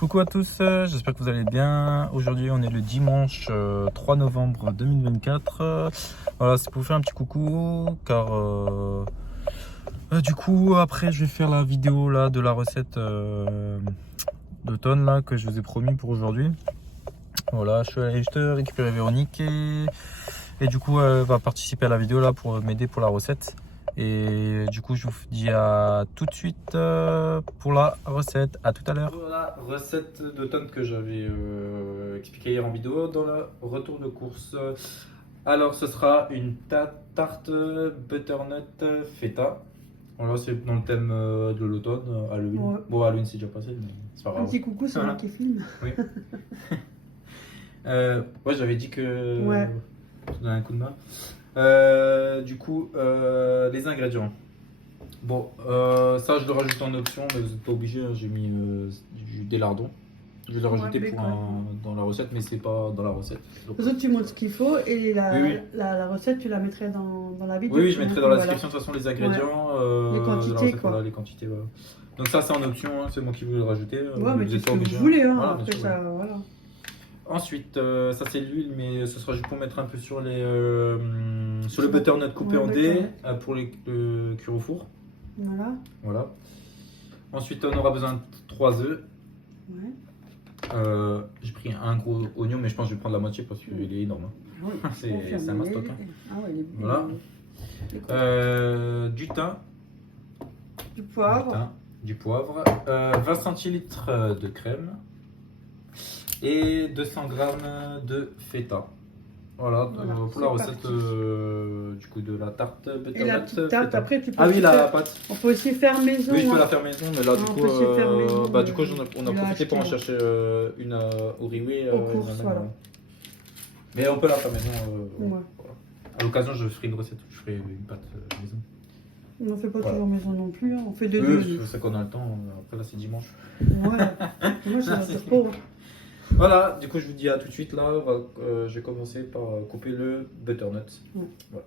Coucou à tous, j'espère que vous allez bien. Aujourd'hui on est le dimanche 3 novembre 2024. Voilà, c'est pour vous faire un petit coucou car du coup après je vais faire la vidéo là de la recette d'automne là que je vous ai promis pour aujourd'hui. Voilà, je suis allé juste récupérer Véronique et du coup elle va participer à la vidéo là pour m'aider pour la recette. Et du coup je vous dis à tout de suite pour la recette, à tout à l'heure. Voilà, recette d'automne que j'avais expliqué hier en vidéo dans le retour de course. Alors ce sera une tarte butternut feta. Voilà, c'est dans le thème de l'automne, Halloween. Ouais. Bon, Halloween c'est déjà passé, mais c'est pas Un grave. petit coucou, c'est moi qui filme. Oui. Ouais, j'avais dit que Ouais. je donnais un coup de main. Du coup, les ingrédients. Bon, ça je le rajoute en option, mais vous n'êtes pas obligé. Hein, j'ai mis des lardons. Je vais le rajouter dans la recette, mais c'est pas dans la recette. Donc... Les autres, tu montres ce qu'il faut et Oui. la recette, tu la mettrais dans la vidéo. Oui, je mettrai dans la description de toute façon les ingrédients. Les quantités, de la recette, quoi. voilà, les quantités. Voilà. Donc ça c'est en option, hein, c'est moi qui voulais le rajouter. Ouais, mais vous tu êtes fais pas ce que obligé. vous voulez, hein. Voilà, Après sûr, ça, voilà. Ensuite, ça c'est l'huile, mais ce sera juste pour mettre un peu sur le butternut coupé en dés pour le cuire au four. Voilà. Ensuite, on aura besoin de 3 œufs. Ouais. J'ai pris un gros oignon, mais je pense que je vais prendre la moitié parce qu'il est énorme. Ah oui, c'est un mastoc. Hein. Ah ouais, il est Voilà. Du thym. Du poivre. Du poivre. 20 centilitres de crème. Et 200 g de feta. Voilà, pour la recette du coup de la tarte butternut. Et la petite tarte, après tu peux. Ah oui, la pâte. On peut aussi faire maison. Oui, je peux la faire maison, mais là du coup, on a profité pour en acheter, chercher une au Riwi. Aux courses, voilà. Mais on peut la faire maison. Ouais. Voilà. À l'occasion, je ferai une recette où je ferai une pâte maison. On ne fait pas toujours maison non plus, hein. On fait de Oui, deux. c'est qu'on a le temps. Après là, c'est dimanche. Ouais. Moi, c'est pauvre. Voilà, du coup je vous dis à tout de suite là, je vais commencer par couper le butternut. Ouais. Voilà.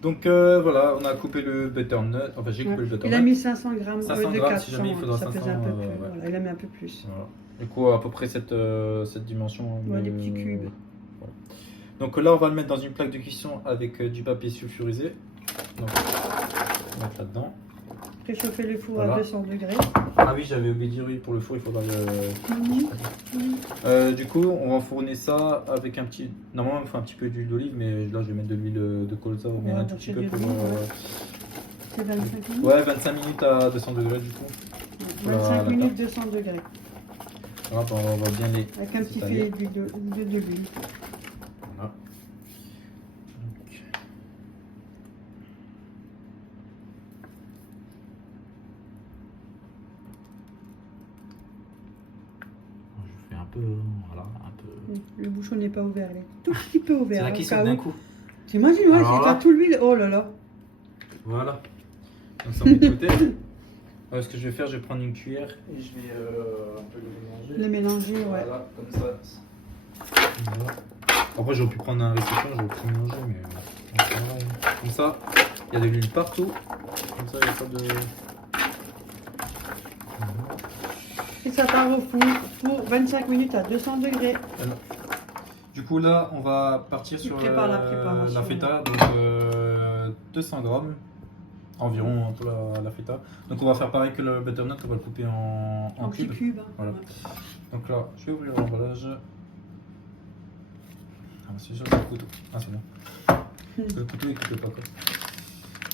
Donc voilà, on a coupé le butternut, enfin j'ai coupé le butternut. Il a mis 500 grammes 500 de grammes, si jamais il faudra ça 500. faisait un peu plus. Voilà, il a mis un peu plus. Voilà. Du coup, à peu près cette dimension. Ouais, des petits cubes. Voilà. Donc là, on va le mettre dans une plaque de cuisson avec du papier sulfurisé. Donc, on va mettre là-dedans. Préchauffer le four Voilà. à 200 degrés. Ah oui, j'avais oublié de dire, oui, pour le four, il faudra le... Du coup, on va enfourner ça avec un petit... Normalement, il faut un petit peu d'huile d'olive, mais là, je vais mettre de l'huile de colza, mais un tout petit peu pour... C'est 25 minutes. Ouais, 25 minutes à 200 degrés, du coup. 25 minutes, 200 degrés. Voilà, on va bien les... Avec un petit filet de l'huile. Voilà. Je fais un peu, voilà, un peu. Le bouchon n'est pas ouvert, il est tout petit peu ouvert. C'est là qui saute d'un coup. T'imagines, ouais, Alors c'est là- pas tout l'huile. Oh là là. Voilà. Donc ça, on met de côté. Ce que je vais faire, je vais prendre une cuillère et je vais un peu le mélanger. Les mélanger, ouais. Voilà, comme ça. Voilà. Après, j'aurais pu prendre un récipient, j'aurais pu mélanger, mais voilà. Comme ça, il y a de l'huile partout. Comme ça, il n'y a pas de. Voilà. Et ça part au four pour 25 minutes à 200 degrés. Voilà. Du coup, là, on va partir sur prépare la préparation. la feta, donc 200 grammes environ pour la feta. Donc, on va faire pareil que le butternut, on va le couper en petits cubes. cubes. Hein. Voilà. Ouais. Donc là, je vais ouvrir l'emballage. Ah, c'est juste le couteau. Ah, c'est bon. Le couteau, il coupe pas quoi.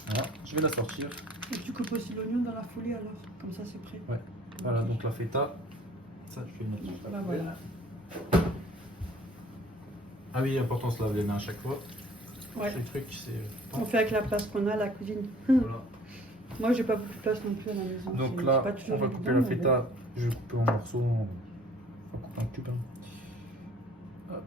Voilà, je vais la sortir. Et tu coupes aussi l'oignon dans la foulée alors, comme ça c'est prêt. Ouais. Voilà, donc la feta. Ça, je vais le mettre sur la Bah, poubelle. voilà. Ah oui, important, on se lave les mains à chaque fois. Ouais. C'est le truc, c'est. On fait avec la place qu'on a à la cuisine. Voilà. Moi j'ai pas beaucoup de place non plus à la maison. Donc C'est là, pas toujours on va évident, couper la mais feta. Je vais couper en morceaux. On va couper en cubes. Hein. Hop.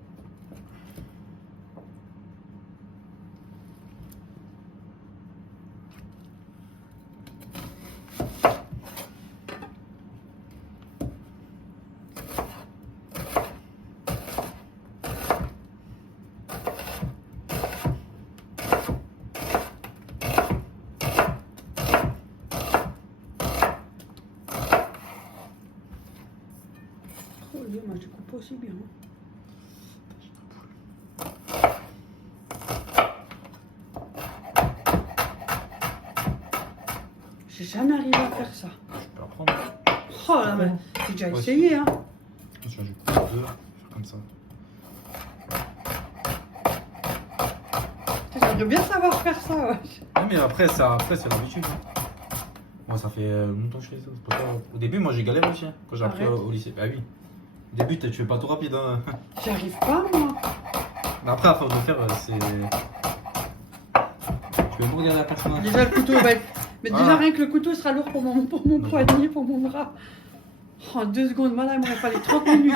bon. Oh Dieu, moi je coupe aussi bien. J'ai jamais arrivé à faire ça. Je peux apprendre. Oh là, mais j'ai déjà Ouais, essayé hein. Attention, je vais couper deux. Je vais faire comme ça. Ça doit bien savoir faire ça. Ouais. Ouais, mais après, c'est l'habitude. Hein. Moi, ça fait longtemps que je fais ça. C'est pas grave. Au début, moi, j'ai galéré aussi. Hein, quand j'ai appris Arrête. au lycée. Bah oui. Au début, tu fais pas tout rapide. Hein. J'y arrive pas moi. Mais après, à force de faire, c'est. Tu veux me regarder la personne. Déjà le couteau va être... Mais déjà Ah. rien que le couteau sera lourd pour mon poignet, pour mon bras. Oh, 2 secondes, madame, il m'a fallu 30 minutes.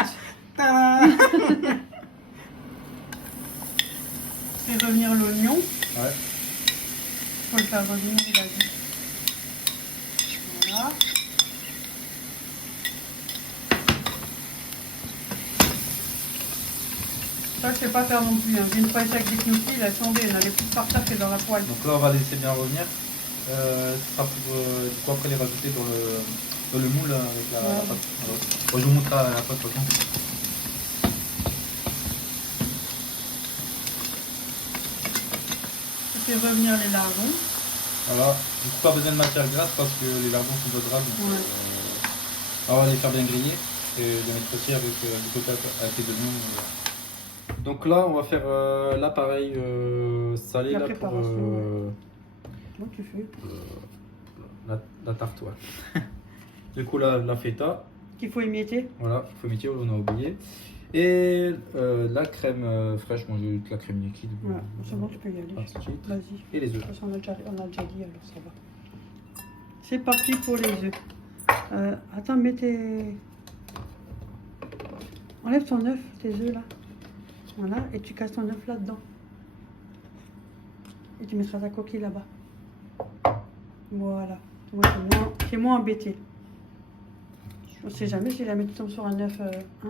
Fais revenir l'oignon. Ouais. Faut le faire revenir, il a dit. Voilà. Ça, je sais pas faire non plus. Hein. J'ai une fois essayé avec des gnocchis, il a tombé, il n'allait plus partir que dans la poêle. Donc là, on va laisser bien revenir. Ce sera pour du coup, après les rajouter dans le moule avec la pâte. Voilà. Bon, je vous montre la pâte de toute façon. Je fais revenir les lardons. Voilà. Du coup, pas besoin de matière grasse parce que les lardons sont de gras. Donc, Ouais. on va les faire bien griller et les mettre aussi avec du côté avec les oignons. Donc là, on va faire là pareil salé La là, pour préparation, Comment tu fais la tarte. Ouais. Du coup, la feta. Qu'il faut émietter. Voilà, il faut mettre, on a oublié. Et la crème fraîche, moi j'ai de la crème liquide. Ouais, c'est bon, tu peux y aller. Ainsi de suite. Vas-y. Et les De œufs. toute façon, on a déjà dit, alors ça va. C'est parti pour les œufs. Attends, mets tes... Enlève ton œuf, tes œufs là. Voilà, et tu casses ton œuf là-dedans. Et tu mettras ta coquille là-bas. Voilà. Moi, c'est moins embêté. On ne sait jamais si la mettre tombe sur un œuf. Hein.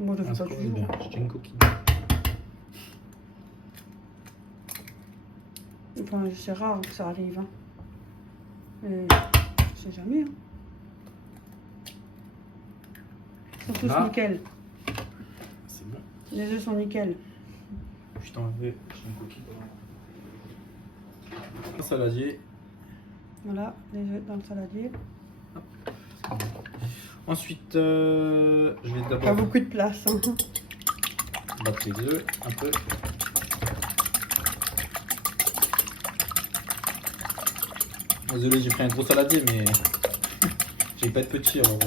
Moi, je ne Ah, fais pas toujours. bien. J'ai une coquille. Enfin, c'est rare que ça arrive. Hein. Mais je sais jamais. Hein. Ils sont tous Là. nickel. C'est bon. Les œufs sont nickel. Je t'en vais. J'ai une coquille. Un saladier. Voilà, les œufs dans le saladier. Ensuite, je vais Pas d'abord beaucoup de place. Hein. battre les œufs un peu. Désolé, j'ai pris un gros saladier, mais j'ai pas être petit alors.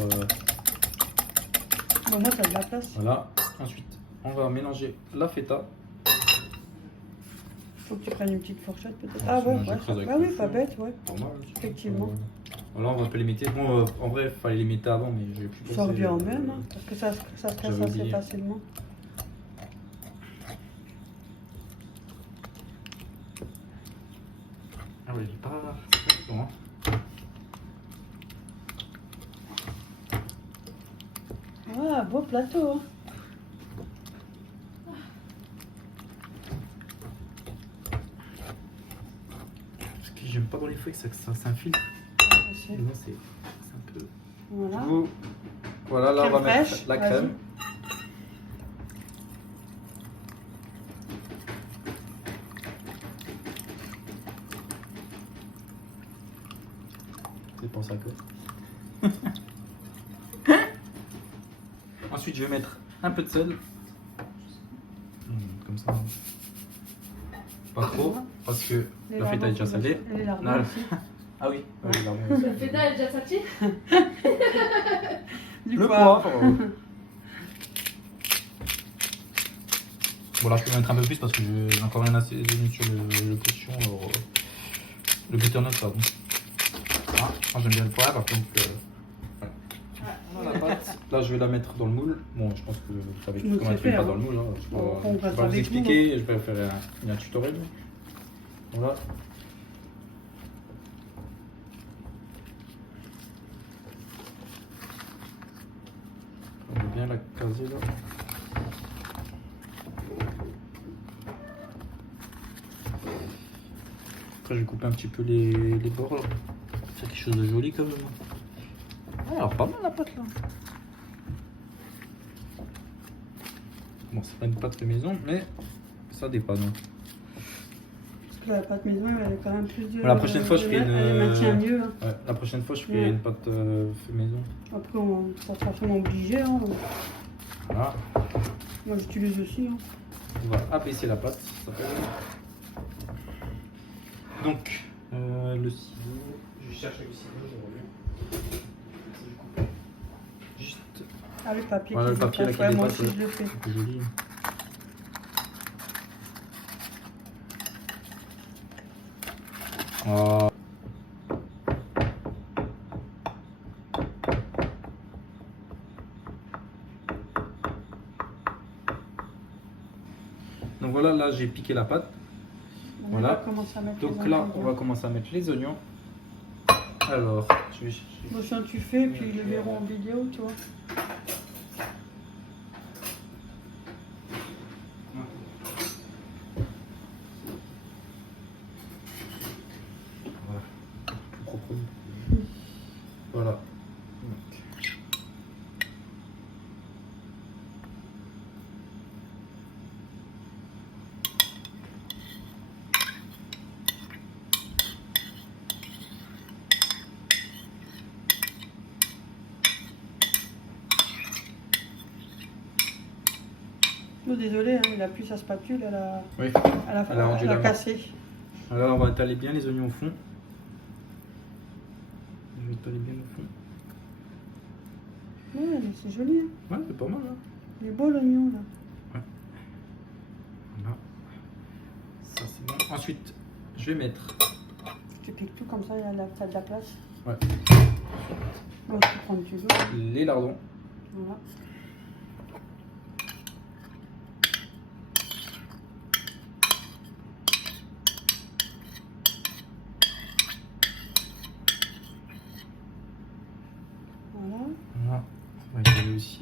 Bon, moi, ça a de la place. Voilà. Ensuite, on va mélanger la feta. Faut que tu prennes une petite fourchette peut-être. Ouais, Ah ouais, sinon, je ouais, creuse avec ah le oui, pas feu. bête, ouais. Normal. Effectivement. Voilà, on va pas les mettre. Bon, en vrai, il fallait les mettre avant, mais j'ai plus Ça pensé, revient en même, hein, parce que ça se casse j'avais assez oublié. facilement. Ah oui, il est pas. C'est pas bon, hein. Ah, beau plateau. Hein. Ce que j'aime pas dans les feuilles, c'est que ça s'infiltre. Ah, je sais. Et là, c'est un peu. Voilà. Du coup, voilà, là, on va Crème mettre fraîche, la vas-y. crème. C'est pour ça que. Ensuite, je vais mettre un peu de sel. Comme ça. Pas trop, parce que Les la feta est déjà lardons, salée. Et les lardons Non, aussi. Ah oui, les lardons aussi. Le feta est déjà sorti. Du Le poivre. poivre. Bon, là, je peux mettre un peu plus parce que j'ai encore rien assez sur le potion, le butternut, pardon. Ah, moi, j'aime bien le poivre, donc. Voilà, la pâte. Là, je vais la mettre dans le moule. Bon, je pense que vous savez Nous, comment c'est être une fait, pâte hein. dans le moule. Hein. Je On ne vais reste pas vous avec expliquer, je vais faire un tutoriel. Voilà. On va bien la caser là. Après, je vais couper un petit peu les bords là. Faire quelque chose de joli quand même. Ah, alors, pas mal la pâte là. Bon, c'est pas une pâte de maison, mais ça dépanne. Hein. Parce que la pâte maison, elle a quand même plus de. La prochaine fois, je ferai Elle maintient mieux. Hein. Ouais, la prochaine fois, je ferai Ouais. une pâte fait maison. Après, ça sera vraiment obligé. Hein. Voilà. Moi, j'utilise aussi. Hein. On va abaisser la pâte. Ça s'appelle. Donc, le ciseau. Je cherche le ciseau, je reviens. Juste Ah, le papier. Voilà, qui le papier, dépasse. là, qui Ouais, moi dépasse, aussi, je le fais. un peu joli. Oh. Donc voilà, là j'ai piqué la pâte. On Voilà. va commencer à mettre Donc les là, on ingrédients. va commencer à mettre les oignons. Alors, je vais chercher. Bon, ça, tu fais, puis ils le verront en vidéo, tu vois. Voilà. Plus propre. Voilà. Oh, désolé, hein, il a plus sa spatule, Oui. elle a, Elle a rendu elle a la main. cassé. Alors on va étaler bien les oignons au fond. Je vais étaler bien au fond. Ouais, mais c'est joli. Hein. Ouais, c'est pas mal hein. Il est beau l'oignon, là. Voilà. Ça c'est bon. Ensuite, je vais mettre. Tu piques tout comme ça, t'as de la place. Ouais. Bon, tu prends du dos. Les lardons. Voilà. Voilà. Voilà. On va étaler aussi.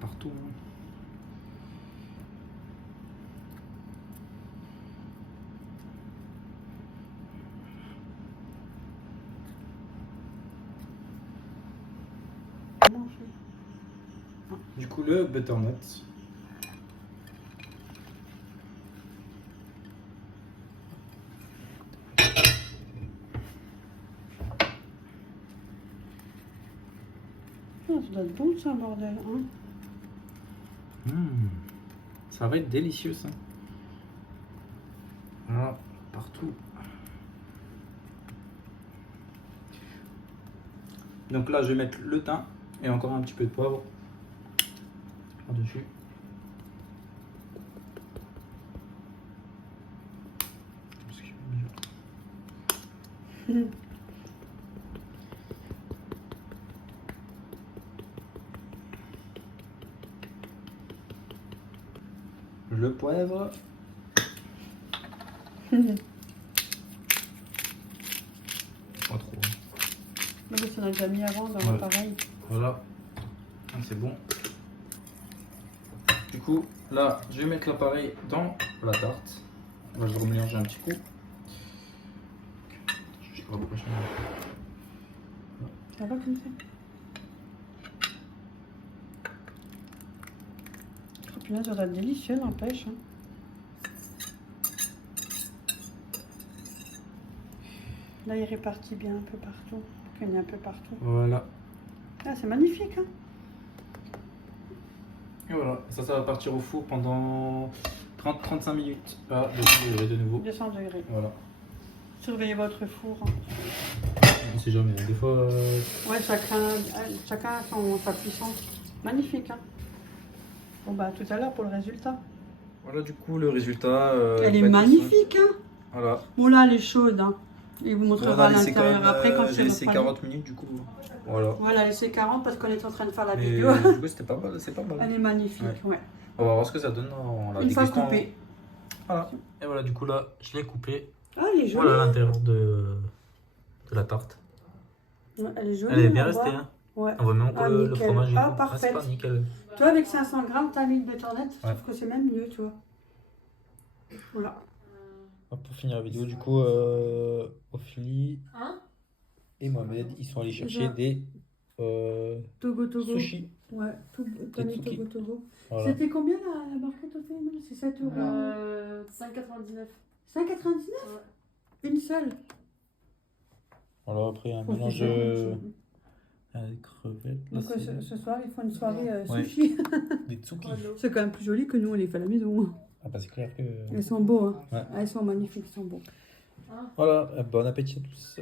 Partout. Hein. Comment on fait? Du coup, le butternut. Ah, ça doit être bon, ça, bordel. Hein. Ça va être délicieux ça. Voilà, partout. Donc là, je vais mettre le thym et encore un petit peu de poivre par-dessus. Le poivre. Pas trop. Mais ça, on a déjà mis avant dans Ouais. l'appareil. Voilà. Ah, c'est bon. Du coup, là, je vais mettre l'appareil dans la tarte. On va le remélanger un petit coup. Je vais rapprocher. Ça va comme ça? Oh punaise, ça doit être délicieux, n'empêche. Hein. Là, il est répartit bien un peu partout. Il y en a un peu partout. Voilà. Ah, c'est magnifique. Hein. Et voilà. Ça va partir au four pendant 30-35 minutes à 200 degrés de nouveau. 200 degrés. Voilà. Surveillez votre four. On sait jamais. Des fois. Ouais, chacun a sa puissance. Magnifique. Hein. Bon, bah, tout à l'heure pour le résultat. Voilà, du coup, le résultat. Elle est magnifique. Hein. Voilà. Bon, là, elle est chaude. Hein. Il vous montrera à l'intérieur après quand j'ai laissé le 40 minutes, du coup. Voilà. Voilà, laissez 40 parce qu'on est en train de faire la Mais vidéo. du coup, c'était pas mal, c'est pas mal. Elle est magnifique, ouais. On va voir ce que ça donne en la Une fois dégustant. coupée. Voilà. Et voilà, du coup, là, je l'ai coupé. Ah, elle est jolie. Voilà l'intérieur de la tarte. Ouais, elle est jolie. Elle est bien on restée, voit. hein. Ouais. On voit même encore le nickel. fromage. Ah, c'est parfait. pas nickel. Toi, avec 500 grammes, t'as mis de bétonnette. Je Ouais. trouve que c'est même mieux, tu vois. Voilà. Pour finir la vidéo, du coup, Ophélie et Mohamed, ils sont allés chercher des Togo. sushis. Ouais, Tetsuki. Togo. Voilà. C'était combien la barquette au final? C'est 7 euros. 5,99. 5,99 Ouais. Une seule. Voilà, après un Faut mélange faire avec crevettes. Là, Donc c'est ce soir, ils font une soirée Ouais. sushi. des tsuki. C'est quand même plus joli que nous, on les fait à la maison. Ah bah c'est clair que... Elles sont beaux. Hein. Ouais. Elles sont magnifiques, elles sont beaux. Voilà, bon appétit à tous.